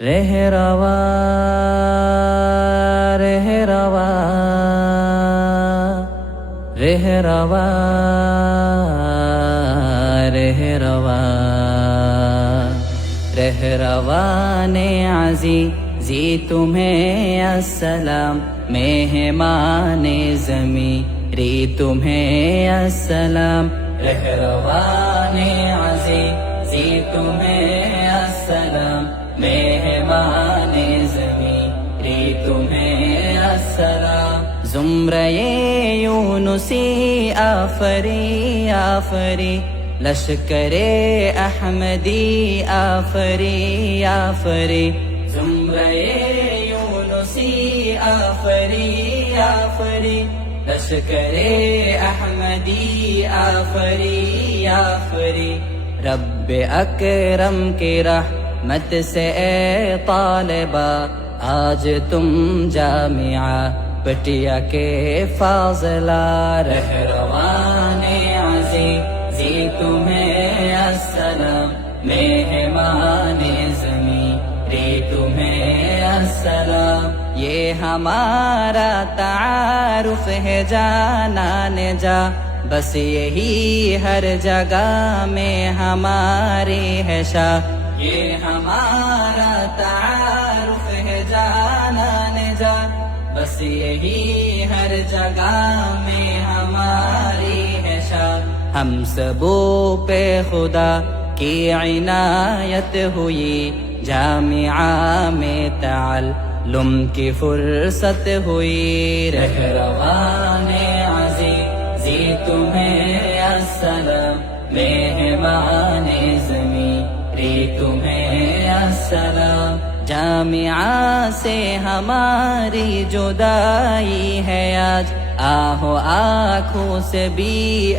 رہ روا رہ روا رہ روا رہ روا رہ رواں عزیزی تمہیں السلام، مہمان زمیں ری تمہیں السلام، رہ رواں عزیزی تمہیں السلام، مہمان زمیں ری تمہیں السلام، زمرہ یونسی آفری آفری، لشکر احمدی آفری آفری، زمرہ یونسی آفری آفری، لشکر احمدی آفری آفری، رب اکرم کی رحمت سے اے طالبہ، آج تم جامعہ پٹیا کے فاضلہ، رہ رواں عزیزی تمہیں السلام، مہمان زمیں ری تمہیں السلام، یہ ہمارا تعارف ہے جانان جا، بس یہی ہر جگہ میں ہماری ہے شاہ، یہ ہمارا تعارف ہے جانان جا، بس یہی ہر جگہ میں ہماری ہے شاہ، ہم سبوں پہ خدا کی عنایت ہوئی، جامعہ میں تعلم کی فرصت ہوئی، رہ رواں عزیزی تمہیں السلام، مہمان زمیں ری تمہیں السلام، جامعہ سے ہماری جدائی ہے آج، آہو آنکھوں سے بھی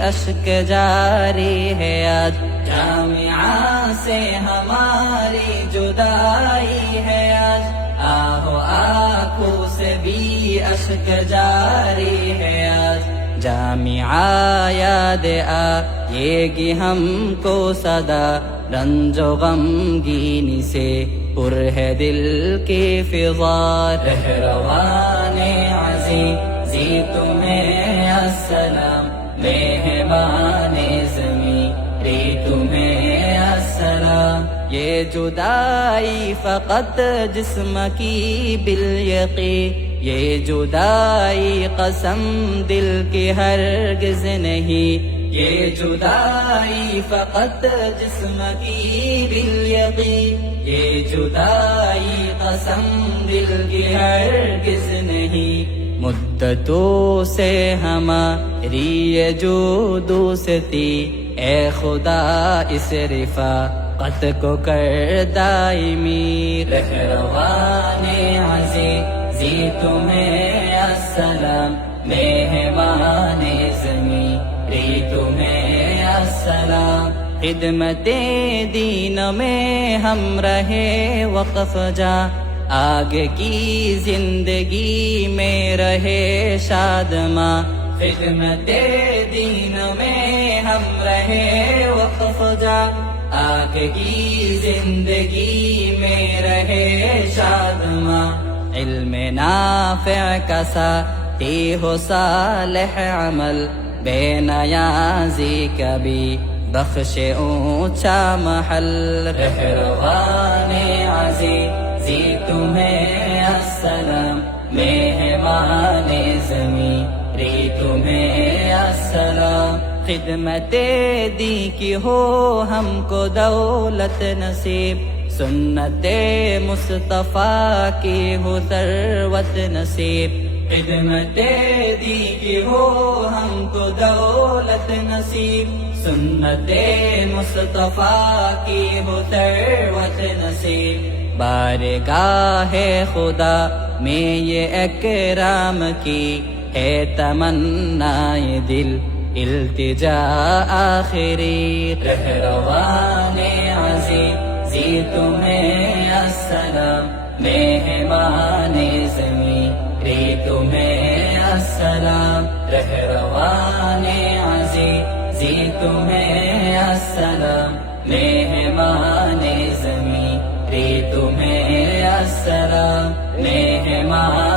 اشک جاری ہے آج، جامعہ سے ہماری جدائی ہے آج، آہو آنکھوں سے بھی اشک جاری ہے آج، جامعہ یاد آئے گی ہم کو سدا، رنج و غمگینی سے پر ہے دل کی فضا، رہ رواں عزیزی تمہیں السلام، مہمان زمیں ری تمہیں السلام، یہ جدائی فقط جسم کی بالیقین، یہ جدائی قسم دل کی ہرگز نہیں، یہ جدائی فقط جسم کی بالیقین، یہ جدائی قسم دل کی ہرگز نہیں، مدتوں سے ہماری یہ جو دوستی، اے خدا اس رفاقت کو کر دائمی، رہ رواں عزیزی تمہیں السلام، مہمان زمیں ری تمہیں السلام، خدمت دین میں ہم رہے وقف جا، آگے کی زندگی میں رہے شادماں، خدمت دین میں ہم رہے وقف جا، آگے کی زندگی میں رہے شادماں، علم نافع کا ساتھی ہو صالح عمل، بے نیازی کا بھی بخش اونچا محل، رہ رواں عزیزی تمہیں السلام، مہمان زمیں ری تمہیں السلام، خدمت دی کی ہو ہم کو دولت نصیب، سنت مصطفیٰ کی ہو ثروت نصیب، خدمت دی کی ہو ہم کو دولت نصیب، سنت مصطفیٰ کی ہو ثروت نصیب، بارگاہ خدا میں یہ اکرام کی ہے تمنا دل، التجا آخری، رہ رواں عزیزی تمہیں السلام، مہمان زمیں ری تمہیں السلام، رہ رواں عزیزی تمہیں السلام، مہمان زمیں ری تمہیں سلام مہمان